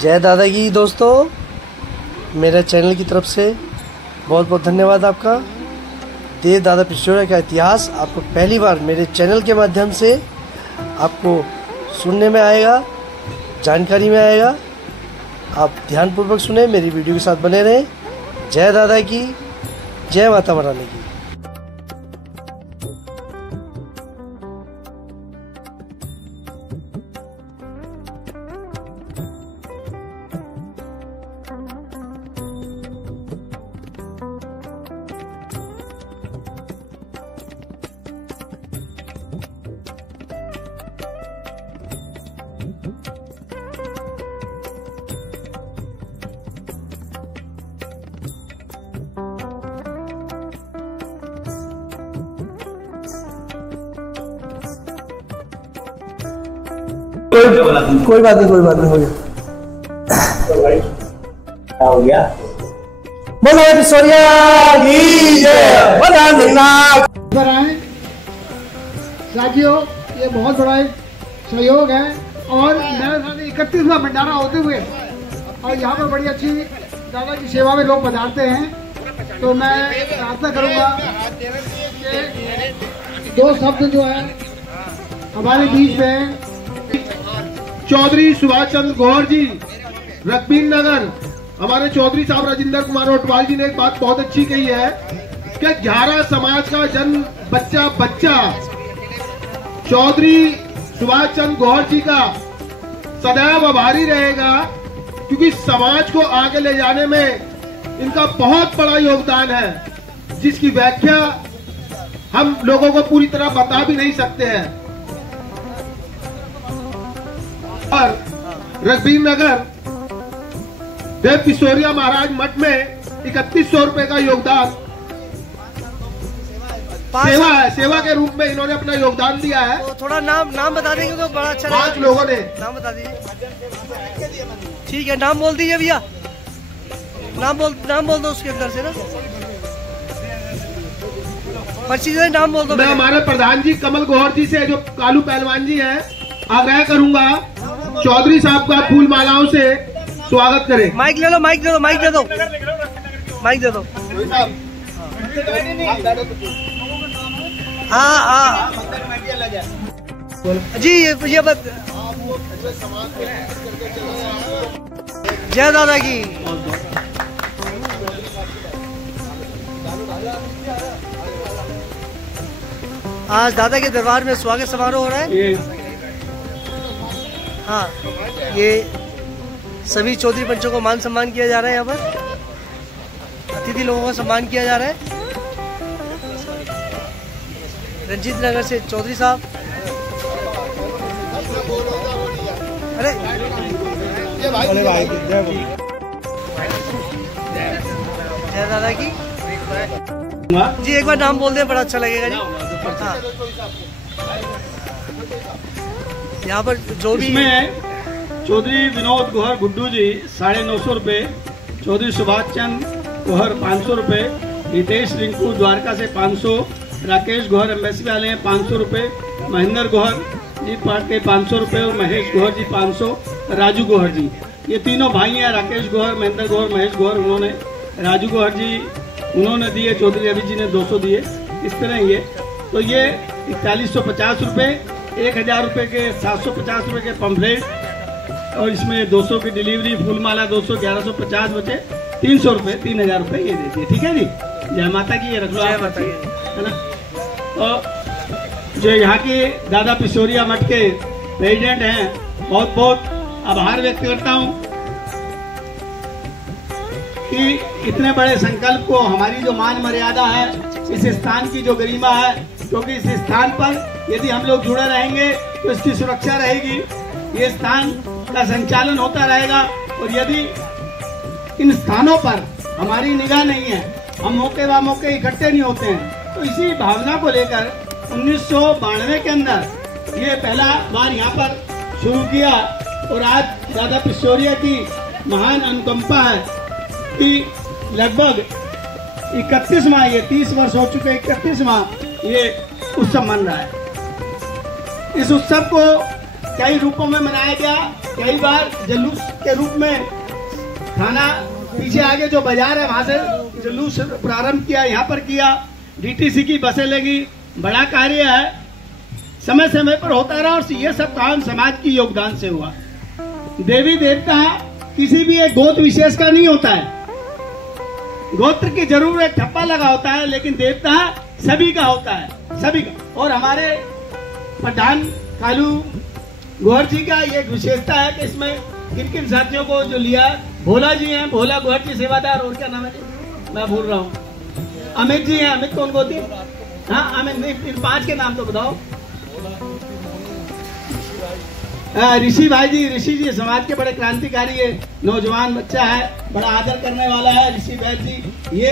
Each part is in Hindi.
जय दादा की दोस्तों, मेरे चैनल की तरफ से बहुत बहुत धन्यवाद आपका। देव दादा पिछोरिया का इतिहास आपको पहली बार मेरे चैनल के माध्यम से आपको सुनने में आएगा, जानकारी में आएगा। आप ध्यानपूर्वक सुने, मेरी वीडियो के साथ बने रहें। जय दादा की, जय माता मरानी की। कोई बात नहीं, हो गया। क्या हो गया? बोलो पिछोरिया की जय, साथियों, ये बहुत बड़ा सहयोग है और मेरे साथ 31वां भंडारा होते हुए और यहाँ पर बड़ी अच्छी दादा की सेवा में लोग पधारते हैं। तो मैं प्रार्थना करूँगा कि 2 शब्द जो है हमारे बीच में चौधरी सुभाष चंद्र गौर जी, रकबीर नगर, हमारे चौधरी साहब राजेंद्र कुमार ओटवाल जी ने एक बात बहुत अच्छी कही है कि 11 समाज का जन्म बच्चा चौधरी सुभाष चंद्र गौर जी का सदैव आभारी रहेगा, क्योंकि समाज को आगे ले जाने में इनका बहुत बड़ा योगदान है, जिसकी व्याख्या हम लोगों को पूरी तरह बता भी नहीं सकते हैं। और रकबीर नगर देव पिछोरिया महाराज मठ में 3100 रुपए का योगदान सेवा के रूप में इन्होंने अपना योगदान दिया है। तो थोड़ा नाम बता देंगे तो बड़ा अच्छा। 5 लोगों ने नाम बता दीजिए। ठीक है, नाम बोल दीजिए भैया। नाम बोल दो उसके अंदर से ना, पर्ची से नाम बोल दो। मैं हमारे प्रधान जी कमल गौहर जी से, जो कालू पहलवान जी हैं, आग्रह करूंगा चौधरी साहब का फूल मालाओं से स्वागत करें। माइक दे दो। हाँ जी, ये बात। जय दादा की। आज दादा के दरबार में स्वागत समारोह हो रहा है। हाँ, ये सभी चौधरी पंचों को मान सम्मान किया जा रहा है। यहाँ पर अतिथि लोगों का सम्मान किया जा रहा है। रंजीत नगर से चौधरी साहब, अरे जय दादा की जी। एक बार नाम बोल दें, बड़ा अच्छा लगेगा जी। हाँ, यहाँ पर जो भी चौधरी विनोद गौहर गुड्डू जी 950 रुपये, चौधरी सुभाष चंद्र गौहर 500 रुपये, हितेश रिंकू द्वारका से 500, राकेश गौहर एम्बेसी वाले हैं 500 रुपये, महेंद्र गौहर जी पार्ट के 500 रुपये और महेश गौहर जी 500, राजू गौहर जी, ये तीनों भाई हैं। राकेश गौहर, महेंद्र गौहर, महेश गौहर, उन्होंने, राजू गौहर जी उन्होंने दिए, चौधरी रवि जी ने 200 दिए। इस तरह ये तो ये 4150 रुपये, 1000 रुपये के 750 रुपये के पम्फलेट और इसमें 200 की डिलीवरी, फूलमाला 200, 1150 बचे, 300 रुपये, 3000 रुपये ये दे दिए। ठीक है जी, जय माता की। ये रख लो आप, है ना। और जो यहाँ के दादा पिछोरिया मठ के प्रेसिडेंट हैं, बहुत बहुत आभार व्यक्त करता हूँ कि इतने बड़े संकल्प को, हमारी जो मान मर्यादा है, इस स्थान की जो गरिमा है, क्योंकि इस स्थान पर यदि हम लोग जुड़े रहेंगे तो इसकी सुरक्षा रहेगी, ये स्थान का संचालन होता रहेगा। और यदि इन स्थानों पर हमारी निगाह नहीं है, हम मौके व मौके इकट्ठे नहीं होते हैं, तो इसी भावना को लेकर 1992 के अंदर ये पहला बार यहाँ पर शुरू किया। और आज दादा पिछोरिया की महान अनुकंपा है कि लगभग 31वां, ये 30 वर्ष हो चुके, 31वां ये उत्सव मन रहा है। इस उत्सव को कई रूपों में मनाया गया। कई बार जुलूस के रूप में थाना पीछे आगे जो बाजार है वहां से जुलूस प्रारंभ किया, यहाँ पर किया। डीटीसी की बसें लगी, बड़ा कार्य है, समय समय पर होता रहा और ये सब काम समाज की योगदान से हुआ। देवी देवता किसी भी एक गोत्र विशेष का नहीं होता है। गोत्र की जरूर एक ठप्पा लगा होता है, लेकिन देवता सभी का होता है, सभी का। और हमारे प्रधान कालू गोहर जी का ये विशेषता है कि इसमें किन किन साथियों को जो लिया, भोला जी हैं, भोला गोहर जी सेवादार, और क्या नाम है जी मैं भूल रहा हूँ, अमित जी हैं, अमित कौन को थी, हाँ अमित नहीं, 5 के नाम तो बताओ। ऋषि भाई जी, ऋषि जी समाज के बड़े क्रांतिकारी है, नौजवान बच्चा है, बड़ा आदर करने वाला है ऋषि भाई जी। ये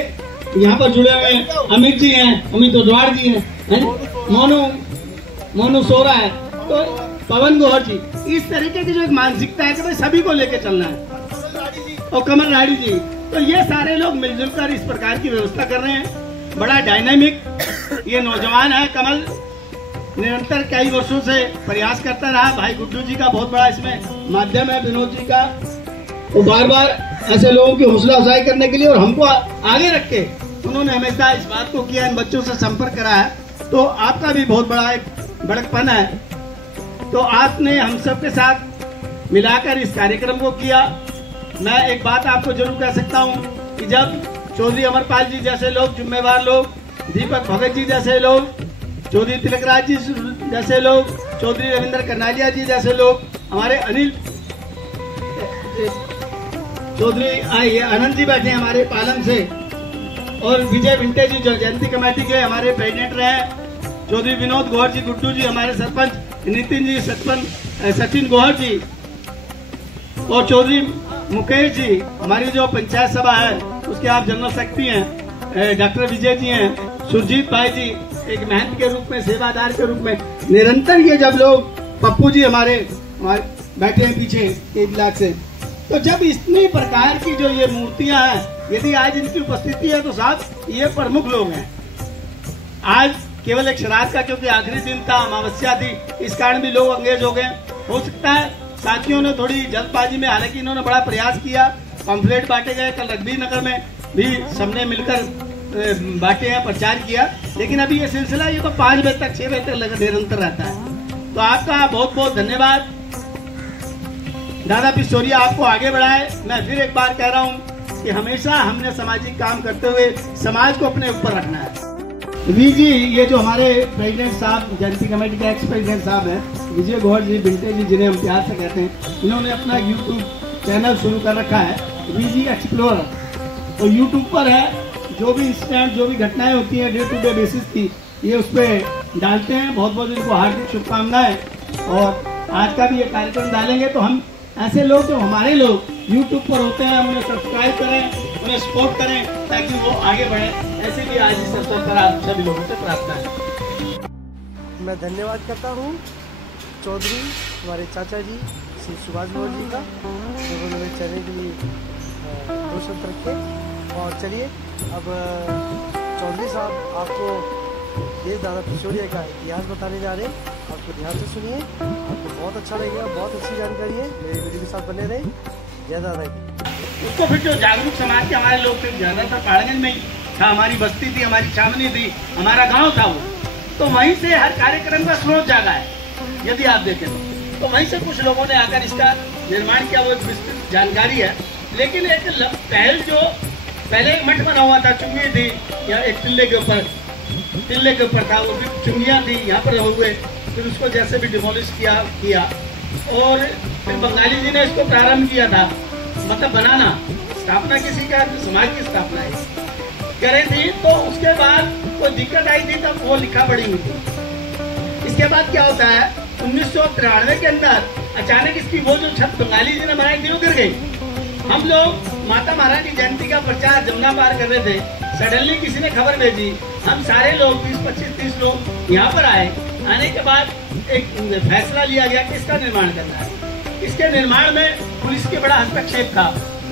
यहाँ पर जुड़े हुए अमित जी हैं, अमित उद्वार जी हैं, मोनू सोरा है, तो पवन गोहर जी। इस तरीके की जो एक मानसिकता है कि भाई सभी को लेके चलना है, और कमल राड़ी जी, तो ये सारे लोग मिलजुल कर इस प्रकार की व्यवस्था कर रहे हैं। बड़ा डायनामिक ये नौजवान है कमल, निरंतर कई वर्षों से प्रयास करता रहा। भाई गुड्डू जी का बहुत बड़ा इसमें माध्यम है, विनोद जी का, वो बार बार ऐसे लोगों की हौसला अफजाई करने के लिए और हमको आगे रख के उन्होंने हमेशा इस बात को किया, इन बच्चों से संपर्क करा है। तो आपका भी बहुत बड़ा एक बड़कपन है, तो आपने हम सब के साथ मिलाकर इस कार्यक्रम को किया। मैं एक बात आपको जरूर कह सकता हूँ कि जब चौधरी अमरपाल जी जैसे लोग, जिम्मेवार लोग, दीपक भगत जी जैसे लोग, चौधरी तिलकराज जी जैसे लोग, चौधरी रविंद्र करनालिया जी जैसे लोग, हमारे अनिल चौधरी आनंद जी बैठे हमारे पालन से, और विजय विंटे जी जो जयंती कमेटी के हमारे प्रेसिडेंट रहे, चौधरी विनोद गोहर जी, गुड्डू जी हमारे सरपंच, नितिन जी, सचिन गोहर जी, और चौधरी मुकेश जी हमारी जो पंचायत सभा है उसके आप जनरल सेक्रेटरी हैं, डॉक्टर विजय जी हैं, सुरजीत भाई जी एक महंत के रूप में, सेवादार के रूप में निरंतर ये जब लोग, पप्पू जी हमारे बैठे हैं पीछे 1 लाख से, तो जब इतनी प्रकार की जो ये मूर्तियां हैं, यदि आज इनकी उपस्थिति है तो साहब ये प्रमुख लोग हैं। आज केवल एक श्राद्ध का क्योंकि आखिरी दिन था, अमावस्या थी, इस कारण भी लोग अंगेज हो गए। हो सकता है साथियों ने थोड़ी जल्दबाजी में, हालांकि इन्होंने बड़ा प्रयास किया, पंफलेट बांटे गए, कल रघबीर नगर में भी सबने मिलकर बांटे हैं, प्रचार किया। लेकिन अभी ये सिलसिला ये तो 5 बजे तक 6 बजे तक निरंतर रहता है। तो आपका बहुत बहुत धन्यवाद। दादा पिस्तौरिया आपको आगे बढ़ाए। मैं फिर एक बार कह रहा हूँ कि हमेशा हमने सामाजिक काम करते हुए समाज को अपने ऊपर रखना है। वी जी, ये जो हमारे प्रेसिडेंट साहब, जयंती कमेटी के एक्स प्रेसिडेंट साहब हैं, विजय गोहर जी, बिंटे जी, जिन्हें हम प्यार से कहते हैं, इन्होंने अपना यूट्यूब चैनल शुरू कर रखा है, वीजी एक्सप्लोरर। तो यूट्यूब पर है, जो भी इंसिडेंट, जो भी घटनाएं होती हैं डे टू डे बेसिस की, ये उस पर डालते हैं। बहुत बहुत इनको हार्दिक शुभकामनाएं। और आज का भी ये कार्यक्रम डालेंगे तो हम ऐसे लोग, जो हमारे लोग यूट्यूब पर होते हैं, उन्हें सब्सक्राइब करें, उन्हें सपोर्ट करें ताकि वो आगे बढ़े। ऐसे भी आज इस अवसर पर आप सभी लोगों से प्रार्थना है। मैं धन्यवाद करता हूँ चौधरी हमारे चाचा जी श्री सुभाष गोहर जी का, जिन्होंने मेरे चैनल के लिए 2 शब्द रखे। और चलिए अब चौधरी साहब आपको देव दादा पिस्तौरिया का इतिहास बताने जा रहे हैं। आपको ध्यान से सुनिए, आपको बहुत अच्छा लगेगा, बहुत अच्छी जानकारी है। मेरे वीडियो के साथ बने रहे। जय दादा की। उसको फिर जो जागरूक समाज के हमारे लोग थे, ज्यादातर पाड़गंज में ही था, हमारी बस्ती थी, हमारी छावनी थी, हमारा गांव था वो, तो वहीं से हर कार्यक्रम का स्रोत जागा है। यदि आप देखें तो वहीं से कुछ लोगों ने आकर इसका निर्माण किया, वो एक विस्तृत जानकारी है। लेकिन एक पहल जो पहले एक मठ बना हुआ था, चुंगी थी या एक टिल्ले के ऊपर था, वो भी चुंगियाँ थी, यहाँ पर हुए, फिर उसको जैसे भी डिमोलिश किया और फिर बंगाली जी ने इसको प्रारंभ किया था, मतलब बनाना, स्थापना किसी का, समाज की स्थापना है करे थी। तो उसके बाद कोई दिक्कत आई थी तब वो लिखा पड़ी हुई थी। इसके बाद क्या होता है, 1993 के अंदर अचानक इसकी वो जो छत बंगाली जी ने बनाई थी वो गिर गई। हम लोग माता महारानी जयंती का प्रचार जमुना पार कर रहे थे, सडनली किसी ने खबर भेजी, हम सारे लोग 20-25-30 लोग यहाँ पर आए। आने के बाद एक फैसला लिया गया कि इसका निर्माण करना है। इसके निर्माण में पुलिस के बड़ा हस्तक्षेप था।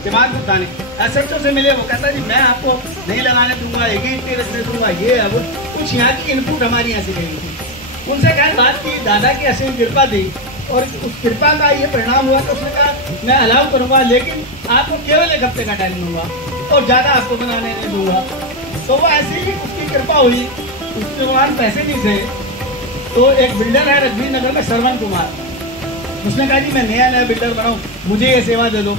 जमात थाने SHO से मिले, वो कहता जी मैं आपको नहीं लगाने दूंगा, एक ही रखने दूंगा, ये है वो, कुछ यहाँ की इनपुट हमारी ऐसी गई थी। उनसे कहा बात की, दादा की असीम कृपा थी और उस कृपा का ये परिणाम हुआ तो उसने कहा मैं अलाउ करूँगा, लेकिन आपको केवल 1 हफ्ते का टाइम दूंगा और ज़्यादा आपको बनाने नहीं दूंगा। तो वो ऐसी ही उसकी कृपा हुई। उसके बाद पैसे नहीं थे, तो एक बिल्डर है रघबीर नगर में, श्रवण कुमार, उसने कहा जी मैं नया बिल्डर बनाऊँ, मुझे ये सेवा दे दो।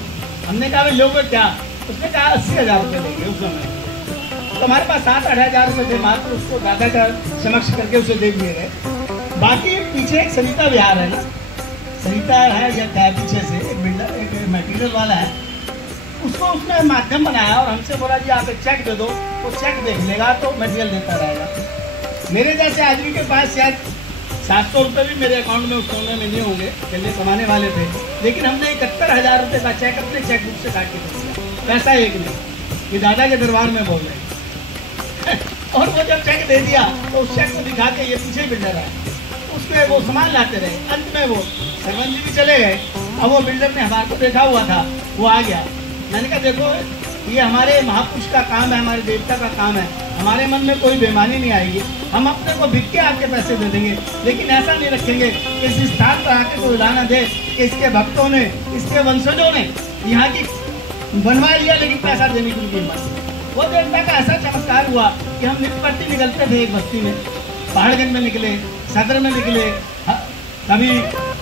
हमने कहा भाई लोगे क्या? उसने कहा 80,000 रुपये देंगे उस समय। तो हमारे पास 7-8 हज़ार रुपये थे मात्र, उसको दादा का समक्ष करके उसे दे दिए गए। बाकी पीछे एक सरिता विहार है ना, सरिता है या क्या पीछे से एक बिल्डर, एक मटेरियल वाला है, उसको उसने माध्यम बनाया और हमसे बोला जी आप एक चेक दे दो, वो चेक देख लेगा तो मटेरियल देता रहेगा। मेरे जैसे आदमी के पास शायद 700 रुपये भी मेरे अकाउंट में उस समय में नहीं होंगे, पहले कमाने वाले थे, लेकिन हमने 71,000 रुपये का चेक अपने चेक बुक से काट के दे दिया, पैसा एक नहीं। ये दादा के दरबार में बोल रहे हैं। और वो जब चेक दे दिया तो उस चेक को दिखा के ये पीछे बिल्डर है, उसमें वो सामान लाते रहे। अंत में वो सरवन जी भी चले गए। अब वो बिल्डर ने हमारे को देखा हुआ था, वो आ गया। मैंने कहा देखो ये हमारे महापुरुष का काम है, हमारे देवता का काम है, हमारे मन में कोई बेईमानी नहीं आएगी, हम अपने को भिख के आपके पैसे दे देंगे, लेकिन ऐसा नहीं रखेंगे कि इस स्थान पर आके कोई उड़ाना दे कि इसके भक्तों ने, इसके वंशजों ने यहाँ की बनवा लिया लेकिन पैसा देने की उनकी हिम्मत। वो देवता का ऐसा चमत्कार हुआ कि हम निकटवर्ती निकलते थे एक बस्ती में, पहाड़गंज में निकले, सदर में निकले, कभी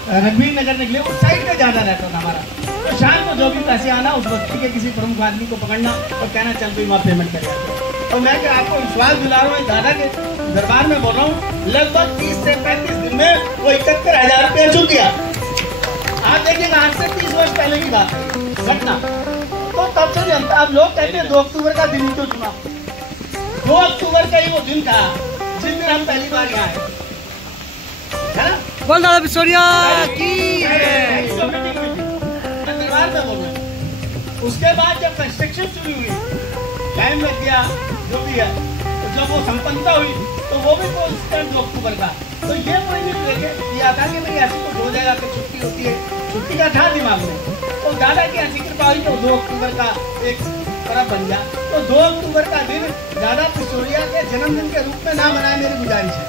रघबीर नगर निकले, उस साइड में ज़्यादा रहता था हमारा। तो शाम को जो भी पैसे आना उस बस्ती के किसी प्रमुख आदमी को पकड़ना और कहना चल भाई वहाँ पेमेंट करेगा। तो मैं क्या आपको विश्वास दिला रहा हूँ, दादा के दरबार में बोल रहा हूँ, लगभग 30 से 35 दिन में वो 71,000 रुपये चुक गया। आप देखिएगा आज से 30 वर्ष पहले की बात है घटना। तो तब से जनता, अब लोग कहते हैं 2 अक्टूबर का दिन क्यों चुना? 2 अक्टूबर का ही वो दिन था जिस दिन हम पहली बार यहाँ आए, है ना? बोल दादा पिछोरिया की दरबार में बोल रहे। उसके बाद जब कंस्ट्रक्शन शुरू हुई, टाइम लग गया जो भी है, तो जब वो संपन्नता हुई तो वो भी 2 अक्टूबर का। तो ये कोई नहीं देखे ये था कि नहीं ऐसे कुछ हो जाएगा कि छुट्टी होती है, छुट्टी का था दिमाग में। तो दादा की ऐसी कृपा हुई तो 2 अक्टूबर का एक तरफ बन गया। तो 2 अक्टूबर का दिन दादा पिछोरिया के जन्मदिन के रूप में ना मनाए, मेरी गुजारिश है।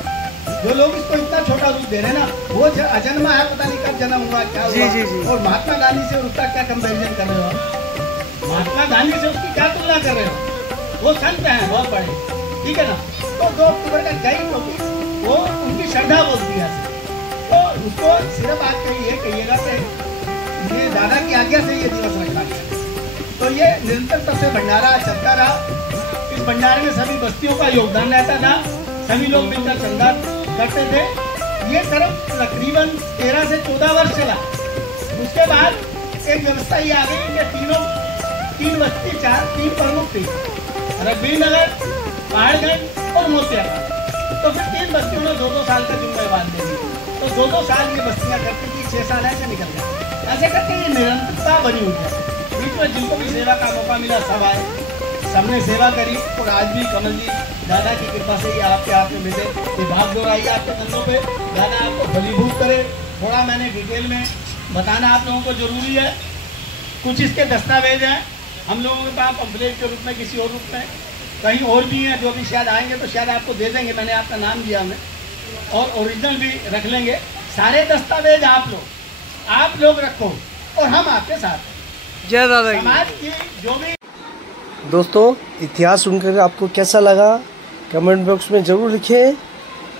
जो लोग इसको इतना छोटा रूप दे रहे हैं ना, वो अजन्मा है, पता नहीं कब जन्म हुआ क्या हुआ। जी। और महात्मा गांधी से उसका क्या कंपेरिजन कर रहे हो? महात्मा गांधी से उसकी क्या तुलना कर रहे हो? वो संत हैं बहुत बड़े, ठीक है ना? तो 2 अक्टूबर का कई लोग वो उनकी श्रद्धा बोलती है, तो उसको सिर्फ आप कहिएगा कि ये दादा की आज्ञा से ये दिवस रखा गया। तो ये निरंतर तब से भंडारा चलता रहा। इस भंडारे में सभी बस्तियों का योगदान रहता था, सभी लोग मिलकर चंदा करते थे। ये कर्म तकरीबन 13 से 14 वर्ष चला। उसके बाद एक व्यवस्था ये आ गई कि तीन बस्ती 3 प्रमुख थी, रघबीर नगर, पहाड़गंज और मोतियाबाद। तो फिर 3 बस्तियों ने 2-2 साल का जिम्मेवार दे दी। तो 2-2 साल ये बस्तियां करती थी, 6 साल ऐसे निकल गए। ऐसे करके ये निरंतरता बनी हुई है। बीच में जिनको भी सेवा का मौका मिला सब आए, सबने सेवा करी। और आज भी कमल जी दादा की कृपा से ये आपके हाथ में मिले, ये भाग दोहराइए आपके धंधों पे, दादा आपको फलीभूत करे। थोड़ा मैंने डिटेल में बताना आप लोगों को जरूरी है। कुछ इसके दस्तावेज हैं हम लोगों के पास पंफलेट के रूप में, किसी और रूप में, कहीं और भी हैं जो भी शायद आएंगे तो शायद आपको दे देंगे। मैंने आपका नाम दिया हमें, और ओरिजिनल भी रख लेंगे। सारे दस्तावेज आप लोग रखो और हम आपके साथ। जय दादा। समाज की जो भी दोस्तों इतिहास सुनकर आपको कैसा लगा कमेंट बॉक्स में ज़रूर लिखें।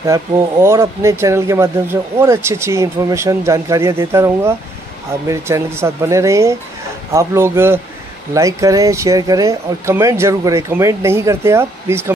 मैं आपको और अपने चैनल के माध्यम से और अच्छी इन्फॉर्मेशन जानकारियाँ देता रहूँगा। आप मेरे चैनल के साथ बने रहिए। आप लोग लाइक करें, शेयर करें और कमेंट जरूर करें। कमेंट नहीं करते आप, प्लीज़